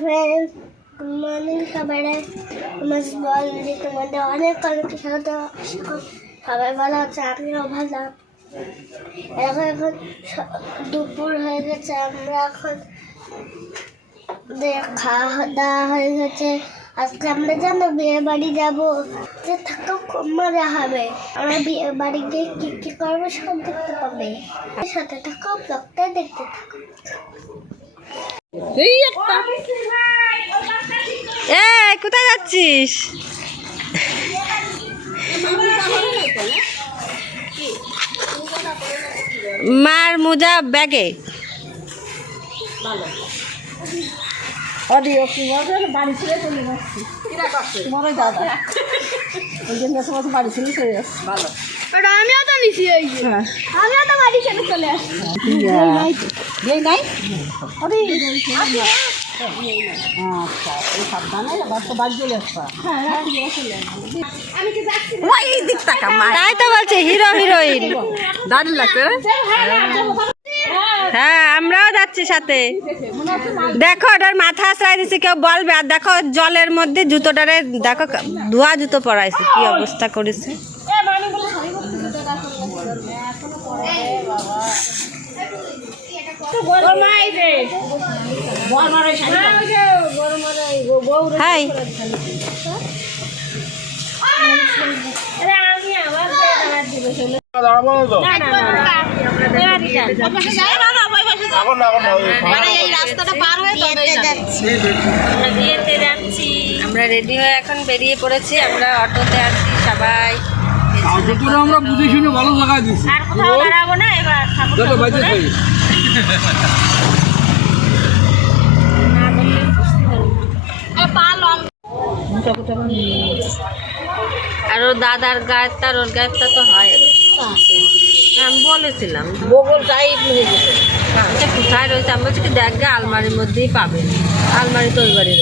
Friends good morning সবাই অনেক অনেক সবাই ভালো আছে ভালো। এখন এখন দুপুর হয়ে গেছে, আমরা এখন খাওয়া হয়ে গেছে। আজকে আমরা জানো বিয়ে বাড়ি যাব। যে থাকা, খুব মজা হবে। আমরা বিয়ে বাড়ি গিয়ে কি কি করব সব দেখতে পাবে। সাথে থাকো ব্লগটা দেখতে থাকো। এই একটা। এ কোথায় যাচ্ছিস? মার মোজা ব্যাগে। বাড়ি ছেড়ে চলে যাচ্ছি। তোমারই দাদা ওই জন্য বাড়ি ছেড়ে চলে যাচ্ছে। ভালো। আমিও তো নিছি ওই আমিও তো বাড়ি ছেড়ে চলে আসছি। নাই? আচ্ছা এই সাবধানে এবার তো বাড়ি চলে আসবা ওই দিক তাকা তাই তো বলছে হিরো হিরোইন। দারুণ লাগছে। হ্যাঁ আমরাও যাচ্ছি সাথে। দেখো ওটার মাথা আশ্রয় দিছে কেউ বলবে। আর দেখো জলের মধ্যে জুতোটারে দেখো ধোয়া জুতো পরাইছে। কি অবস্থা করেছে। হাই। আমরা রেডি হয়ে এখন বেরিয়ে পড়েছি আমরা অটোতে আছি সবাই। আমরা বুঝে শুনে ভালো জায়গায় দিচ্ছি দেখো বাইতে পাই আর ওর দাদার গায়ের তার ওর গায়ের তার তো হয়। আমি বলেছিলাম। বগল হয়ে গেছে কোথায় রয়েছে? আমি বলছি কি দেখ গে আলমারির মধ্যেই পাবে। আলমারি তো ওই বাড়ি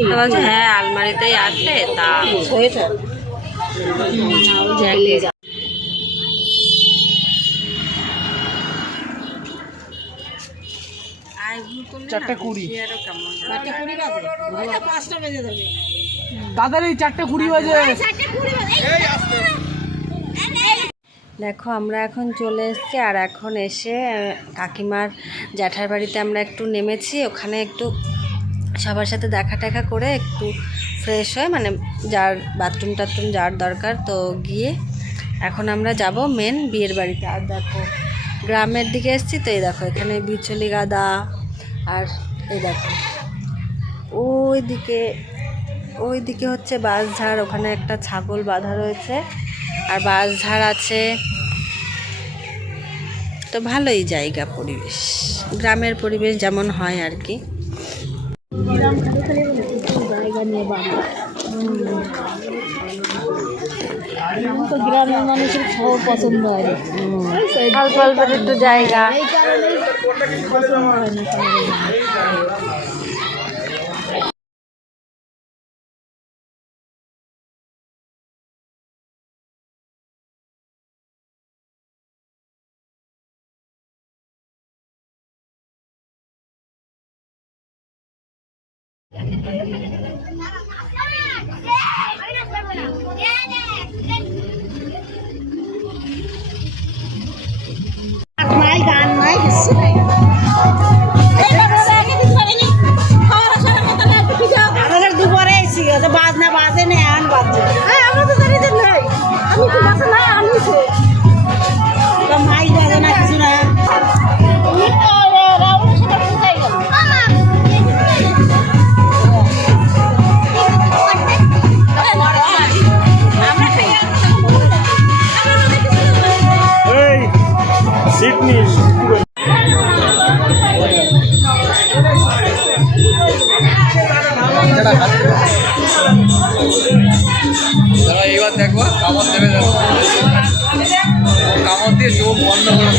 রয়েছে বলছে হ্যাঁ আলমারিতেই আছে তা। সোয়েটার চারটে কুড়ি। দাদার এই চারটে কুড়ি বাজে। দেখো আমরা এখন চলে এসেছি আর এখন এসে কাকিমার জ্যাঠার বাড়িতে আমরা একটু নেমেছি। ওখানে একটু সবার সাথে দেখা টেখা করে একটু ফ্রেশ হয়ে মানে যার বাথরুম টাথরুম যার দরকার তো গিয়ে এখন আমরা যাব মেন বিয়ের বাড়িতে। আর দেখো গ্রামের দিকে এসেছি তো এই দেখো এখানে বিচলি গাদা আর এই দেখো। ওই দিকে ওই দিকে হচ্ছে বাঁশঝাড় ওখানে একটা ছাগল বাঁধা রয়েছে। আর বাঁশঝাড় আছে। তো ভালোই জায়গা পরিবেশ গ্রামের পরিবেশ যেমন হয় আর কি। গ্রামের মানুষের পছন্দ হয়। অল্প অল্প একটু জায়গা। এই কারণেই পছন্দ হয় না দাঁড়া এবার দেখব কামড় দেবে দেখো কামড় দিয়ে চোখ বন্ধ করে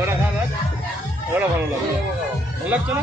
ওটা খা দেখ। ওটা ভালো লাগে ভালো লাগছে না?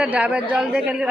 একটা ডাবের জল দিয়ে খেলে